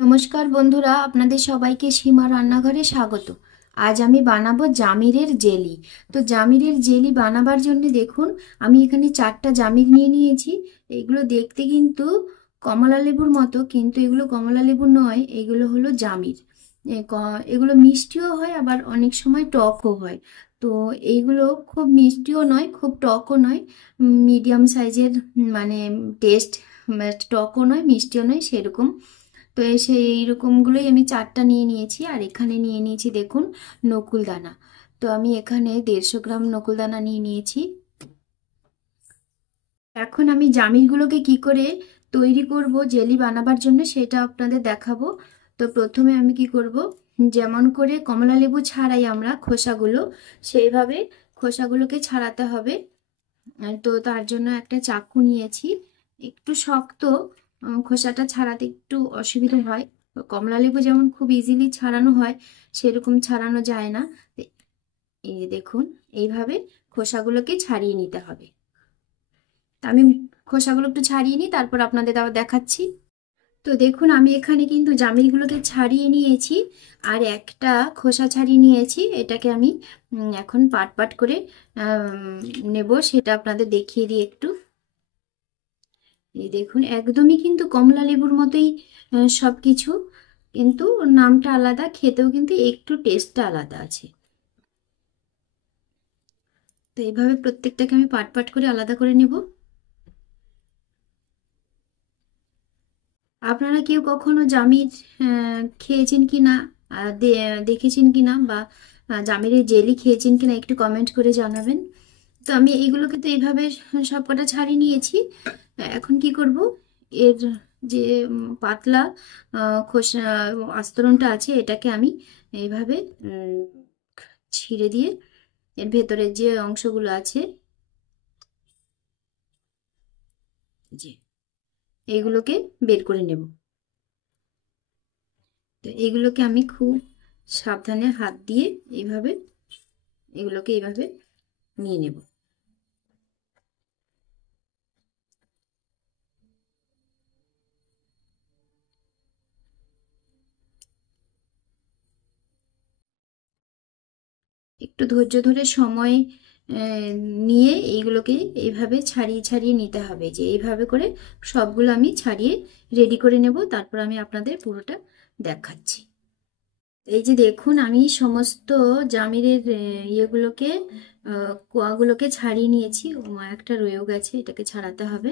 নমস্কার বন্ধুরা, আপনাদের সবাইকে সীমা রান্নাঘরে স্বাগত। আজ আমি বানাবো জামিরের জেলি। তো জামিরের জেলি বানাবার জন্য দেখুন, আমি এখানে 4টা জামির নিয়ে নিয়েছি। এগুলো দেখতে কিন্তু কমলা লেবুর মতো, কিন্তু এগুলো কমলা লেবু নয়, এগুলো হলো জামির। এগুলো মিষ্টিও হয়, আবার অনেক সময় টকও হয়। তো এইগুলো খুব মিষ্টিও নয়, খুব টকও নয়, মিডিয়াম সাইজের, মানে টেস্ট, টকও নয় মিষ্টিও নয় সেরকম। তো সেই রকমগুলোই আমি 4টা নিয়ে নিয়েছি। আর এখানে নিয়ে নিয়েছি দেখুন নকুলদানা। তো আমি এখানে 150 গ্রাম নকুলদানা নিয়ে নিয়েছি। এখন আমি জামিরগুলোকে কি করে তৈরি করব জেলি বানাবার জন্য সেটা আপনাদের দেখাবো। তো প্রথমে আমি কি করব, যেমন করে কমলা লেবু ছাড়াই আমরা খোসাগুলো, সেইভাবে খোসাগুলোকে ছাড়াতে হবে। তো তার জন্য একটা চাকু নিয়েছি, একটু শক্ত, খোসাটা ছাড়াতে একটু অসুবিধা হয়। কমলা লেবু যেমন খুব ইজিলি ছাড়ানো হয়, সেরকম ছাড়ানো যায় না। তো এই যে দেখুন, এইভাবে খোসাগুলোকে ছাড়িয়ে নিতে হবে। তা আমি খোসাগুলো একটু ছাড়িয়ে নিই, তারপর আপনাদের আবার দেখাচ্ছি। তো দেখুন, আমি এখানে কিন্তু জামিরগুলোকে ছাড়িয়ে নিয়েছি, আর একটা খোসা ছাড়িয়ে নিয়েছি। এটাকে আমি এখন পাট পাট করে নেব, সেটা আপনাদের দেখিয়ে দিই একটু। এই দেখুন, একদমই কিন্তু কমলা লেবুর মতোই সবকিছু, কিন্তু ওর নামটা আলাদা, খেতেও কিন্তু একটু টেস্টটা আলাদা আছে। তো এইভাবে প্রত্যেকটাকে আমি পাট পাট করে আলাদা করে নেব। আপনারা কেউ কখনো জামির খেয়েছেন কি না, দেখেছেন কি না, বা জামিরের জেলি খেয়েছেন কি না একটু কমেন্ট করে জানাবেন। তো আমি এইগুলোকে তো এইভাবে সবকটা ছাড়িয়ে নিয়েছি। এখন কি করব, এর যে পাতলা খোসা আস্তরণটা আছে, এটাকে আমি এইভাবে ছিঁড়ে দিয়ে এর ভেতরে যে অংশগুলো আছে, যে এইগুলোকে বের করে নেব। তো এইগুলোকে আমি খুব সাবধানে হাত দিয়ে এইভাবে, এগুলোকে এইভাবে নিয়ে নেব। একটু ধৈর্য ধরে সময় নিয়ে এইগুলোকে এইভাবে ছাড়িয়ে ছাড়িয়ে নিতে হবে, যে এইভাবে করে সবগুলো আমি ছাড়িয়ে রেডি করে নেব, তারপর আমি আপনাদের পুরোটা দেখাচ্ছি। এই যে দেখুন, আমি সমস্ত জামিরের ইয়েগুলোকে, কোয়াগুলোকে ছাড়িয়ে নিয়েছি। একটা রয়েও গেছে, এটাকে ছাড়াতে হবে।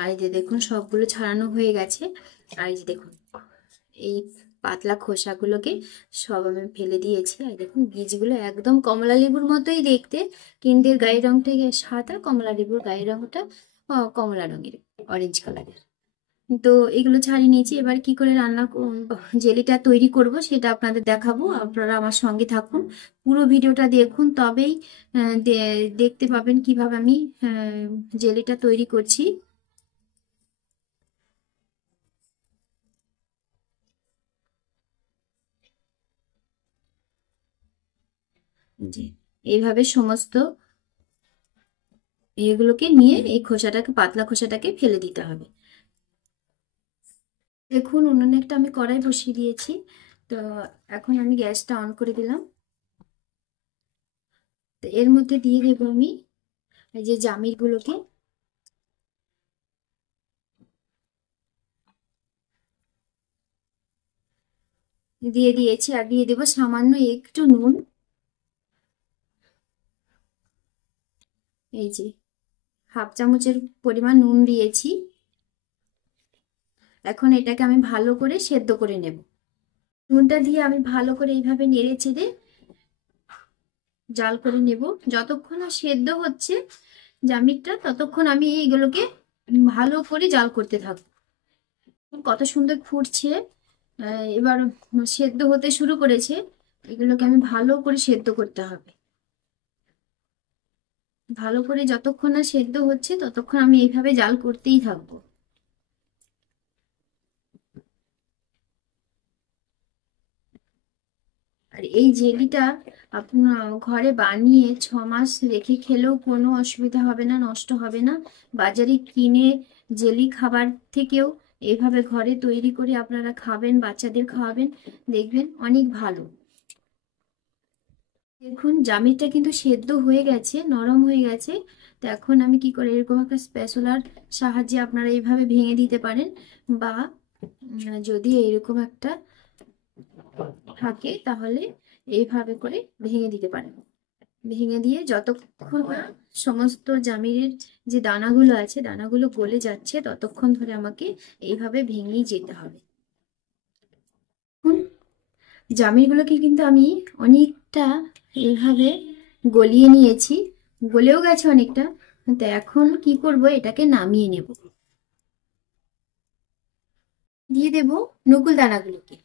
আর এই যে দেখুন, সবগুলো ছাড়ানো হয়ে গেছে। আর এই যে দেখুন, এই পাতলা খোসাগুলোকে সব আমি ফেলে দিয়েছি। আর দেখুন, বীজগুলো একদম কমলা লেবুর মতোই দেখতে, কিন্তু এর গায়ের রংটা সাদা, কমলা লেবুর গায়ের রংটা কমলা রঙের, অরেঞ্জ কালারের। তো এগুলো ছাড়িয়ে নিয়েছি। এবার কি করে জেলিটা তৈরি করব সেটা আপনাদের দেখাবো। আপনারা আমার সঙ্গে থাকুন, পুরো ভিডিওটা দেখুন, তবেই দেখতে পাবেন কিভাবে আমি জেলিটা তৈরি করছি। জি, এইভাবে সমস্ত এগুলোকে নিয়ে এই খোসাটাকে, পাতলা খোসাটাকে ফেলে দিতে হবে। দেখুন, উনুনে একটা আমি কড়াই বসিয়ে দিয়েছি। তো এখন আমি গ্যাসটা অন করে দিলাম। তো এর মধ্যে দিয়ে দেবো আমি এই যে জামিরগুলোকে। দিয়ে দিয়েছি, আর দিয়ে দেবো সামান্য একটু নুন। এই যে 1/2 চামচের পরিমাণ নুন দিয়েছি। এখন এটাকে আমি ভালো করে সেদ্ধ করে নেব। নুনটা দিয়ে আমি ভালো করে এইভাবে নেড়ে চেড়ে জাল করে নেব। যতক্ষণ না সেদ্ধ হচ্ছে জামিরটা, ততক্ষণ আমি এইগুলোকে ভালো করে জাল করতে থাকবো। কত সুন্দর ফুটছে, এবার সেদ্ধ হতে শুরু করেছে। এগুলোকে আমি ভালো করে সেদ্ধ করতে হবে। ভালো করে যতক্ষণ না সেদ্ধ হচ্ছে ততক্ষণ আমি এইভাবে জাল করতেই থাকবো। আর এই জেলিটা আপনার ঘরে বানিয়ে 6 মাস রেখে খেলেও কোনো অসুবিধা হবে না, নষ্ট হবে না। বাজারে কিনে জেলি খাবার থেকেও এভাবে ঘরে তৈরি করে আপনারা খাবেন, বাচ্চাদের খাওয়াবেন, দেখবেন অনেক ভালো। দেখুন জামিরটা কিন্তু সেদ্ধ হয়ে গেছে, নরম হয়ে গেছে। তো এখন আমি কি করে, এরকম একটা স্প্যাচুলার সাহায্যে আপনারা এইভাবে ভেঙে দিতে পারেন, বা যদি এইরকম একটা থাকে তাহলে এইভাবে করে ভেঙে দিতে পারেন। ভেঙে দিয়ে যতক্ষণ না সমস্ত জামিরের যে দানাগুলো আছে দানাগুলো গলে যাচ্ছে ততক্ষণ ধরে আমাকে এইভাবে ভেঙেই যেতে হবে। জামিরগুলোকে কিন্তু আমি অনেকটা এইভাবে গলিয়ে নিয়েছি, গলেও গেছে অনেকটা। তো এখন কি করব, এটাকে নামিয়ে নেব। দিয়ে দেব নকুল দানাগুলোকে।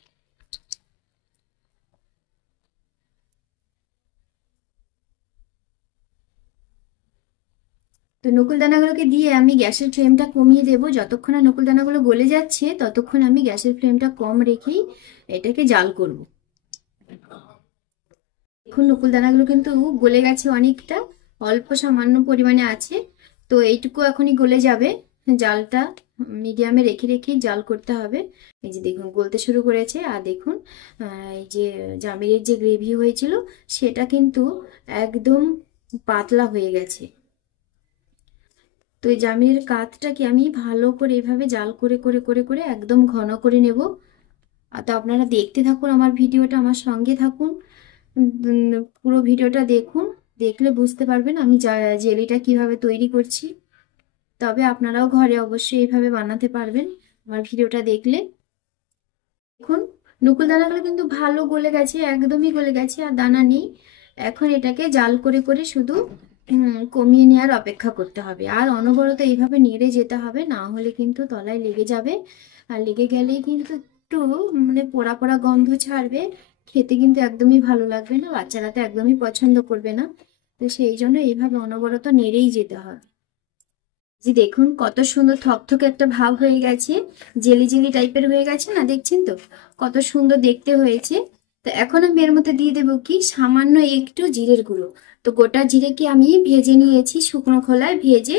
তো নকুল দানাগুলোকে দিয়ে আমি গ্যাসের ফ্লেমটা কমিয়ে দেব। যতক্ষণ না নকুল দানাগুলো গলে যাচ্ছে ততক্ষণ আমি গ্যাসের ফ্লেমটা কম রেখেই এটাকে জাল করব। এখন নকুল দানাগুলো কিন্তু গলে গেছে অনেকটা, অল্প সামান্য পরিমাণে আছে। তো এইটুকু এখনই গলে যাবে। জালটা মিডিয়ামে রেখে রেখেই জাল করতে হবে। এই যে দেখুন গলতে শুরু করেছে। আর দেখুন এই যে জামিরের যে গ্রেভি হয়েছিল সেটা কিন্তু একদম পাতলা হয়ে গেছে। তো এই জামিরের কাতটাকে আমি ভালো করে এভাবে জাল করে করে করে করে একদম ঘন করে নেব। আর তো আপনারা দেখতে থাকুন আমার ভিডিওটা, আমার সঙ্গে থাকুন, পুরো ভিডিওটা দেখুন। দেখলে বুঝতে পারবেন আমি জেলিটা কিভাবে তৈরি করছি। তবে আপনারাও ঘরে অবশ্যই এইভাবে বানাতে পারবেন আমার ভিডিওটা দেখলে। দেখুন নকুল দানাগুলো কিন্তু ভালো গলে গেছে, একদমই গলে গেছে, আর দানা নেই। এখন এটাকে জাল করে করে শুধু কমিয়ে নেওয়ার অপেক্ষা করতে হবে। আর অনবরত এইভাবে নেড়ে যেতে হবে, না হলে কিন্তু তলায় লেগে যাবে। আর লেগে গেলেই কিন্তু একটু মানে পোড়া পোড়া গন্ধ ছাড়বে, খেতে কিন্তু একদমই ভালো লাগবে না, বাচ্চারা তো একদমই পছন্দ করবে না। তো সেই জন্য এইভাবে অনবরত নেড়েই যেতে হবে। যে দেখুন কত সুন্দর থকথকে একটা ভাব হয়ে গেছে, জেলি জেলি টাইপের হয়ে গেছে না, দেখছেন তো কত সুন্দর দেখতে হয়েছে। তো এখন আমি এর মধ্যে দিয়ে দেবো কি, সামান্য একটু জিরের গুঁড়ো। তো গোটা জিরেকে আমি ভেজে নিয়েছি, শুকনো খোলায় ভেজে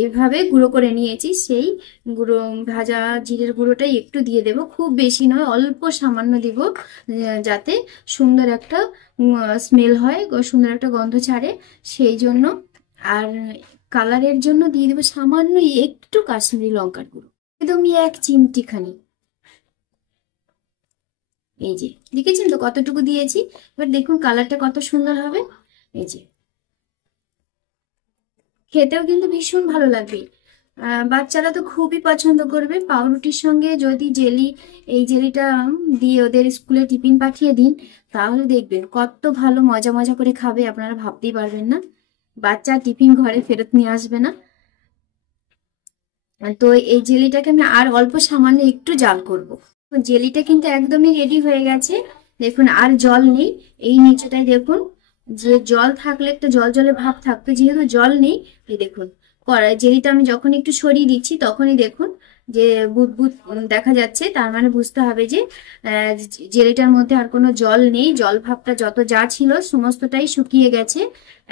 এইভাবে গুঁড়ো করে নিয়েছি। সেই গুঁড়ো ভাজা জিরের গুঁড়োটাই একটু দিয়ে দেব, খুব বেশি নয়, অল্প সামান্য দিব, যাতে সুন্দর একটা স্মেল হয়, সুন্দর একটা গন্ধ ছাড়ে সেই জন্য। আর কালারের জন্য দিয়ে দেবো সামান্য একটু কাশ্মীরি লঙ্কার গুঁড়ো, একদমই 1 চিমটিখানি। এই যে দেখেছেন তো কতটুকু দিয়েছি। এবার দেখুন কালারটা কত সুন্দর হবে। এই যে খেতেও কিন্তু ভীষণ ভালো লাগবে, বাচ্চারা তো খুবই পছন্দ করবে। পাউরুটির সঙ্গে যদি এই জেলিটা দিয়ে ওদের স্কুলে টিফিন পাঠিয়ে দিন, তাহলে দেখবেন কত ভালো মজা মজা করে খাবে, আপনারা ভাবতেই পারবেন না। বাচ্চা টিফিন ঘরে ফেরত নিয়ে আসবে না। তো এই জেলিটাকে আমি আর অল্প সামান্য একটু জাল করব। জেলিটা কিন্তু একদমই রেডি হয়ে গেছে। দেখুন আর জল নেই, এই নিচেটাই দেখুন, যে জল থাকলে একটা জল জলে ভাব থাকতো, যেহেতু জল নেই। এই দেখুন জেলিটা আমি যখন একটু সরিয়ে দিচ্ছি তখনই দেখুন যে বুদবুদ দেখা যাচ্ছে, তার মানে বুঝতে হবে যে জেলিটার মধ্যে আর কোনো জল নেই, জল ভাবটা যত যা ছিল সমস্তটাই শুকিয়ে গেছে।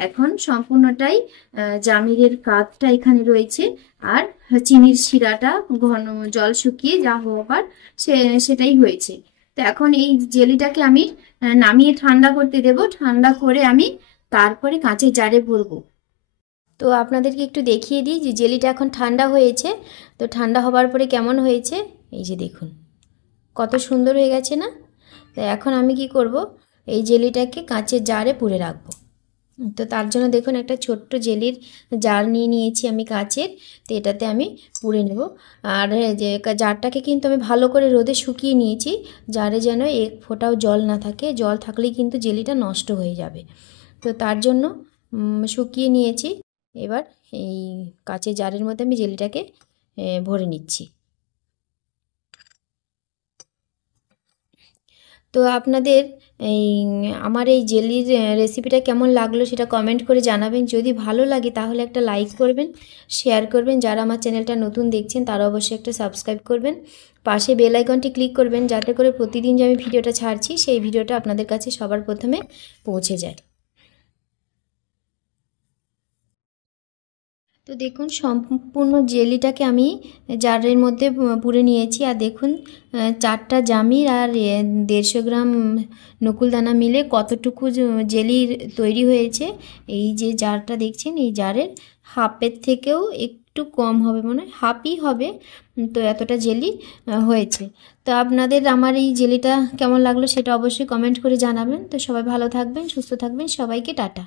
এখন সম্পূর্ণটাই জামিরের কাতটা এখানে রয়েছে, আর চিনির শিরাটা ঘন জল শুকিয়ে যা হবার সেটাই হয়েছে। তো এখন এই জেলিটাকে আমি নামিয়ে ঠান্ডা করতে দেব, ঠান্ডা করে আমি তারপরে কাঁচের জারে ভরবো। তো আপনাদেরকে একটু দেখিয়ে দিই যে জেলিটা এখন ঠান্ডা হয়েছে। তো ঠান্ডা হবার পরে কেমন হয়েছে, এই যে দেখুন কত সুন্দর হয়ে গেছে না। তো এখন আমি কি করব, এই জেলিটাকে কাঁচের জারে পুরে রাখবো। তো তার জন্য দেখুন একটা ছোট্ট জেলির জার নিয়ে নিয়েছি আমি কাঁচের। তো এটাতে আমি পুরে নেব। আর যে জারটাকে কিন্তু আমি ভালো করে রোদে শুকিয়ে নিয়েছি, জারে যেন এক ফোঁটাও জল না থাকে, জল থাকলেই কিন্তু জেলিটা নষ্ট হয়ে যাবে। তো তার জন্য শুকিয়ে নিয়েছি। এবার এই কাঁচের জারের মধ্যে আমি জেলিটাকে ভরে নিচ্ছি। তো আপনাদের এই আমার এই জেলির রেসিপিটা কেমন লাগলো সেটা কমেন্ট করে জানাবেন। যদি ভালো লাগে তাহলে একটা লাইক করবেন, শেয়ার করবেন। যারা আমার চ্যানেলটা নতুন দেখছেন তারা অবশ্যই একটা সাবস্ক্রাইব করবেন, পাশে বেল আইকনটি ক্লিক করবেন, যাতে করে প্রতিদিন যে আমি ভিডিওটা ছাড়ছি সেই ভিডিওটা আপনাদের কাছে সবার প্রথমে পৌঁছে যায়। তো দেখুন সম্পূর্ণ জেলিটাকে আমি জারের মধ্যে পুরে নিয়েছি। আর দেখুন 4টা জামির আর 150 গ্রাম নকুলদানা মিলে কতটুকু জেলি তৈরি হয়েছে। এই যে জারটা দেখছেন, এই জারের হাফের থেকেও একটু কম হবে, মনে হয় হাফই হবে। তো এতটা জেলি হয়েছে। তো আপনাদের আমার এই জেলিটা কেমন লাগলো সেটা অবশ্যই কমেন্ট করে জানাবেন। তো সবাই ভালো থাকবেন, সুস্থ থাকবেন, সবাইকে টাটা।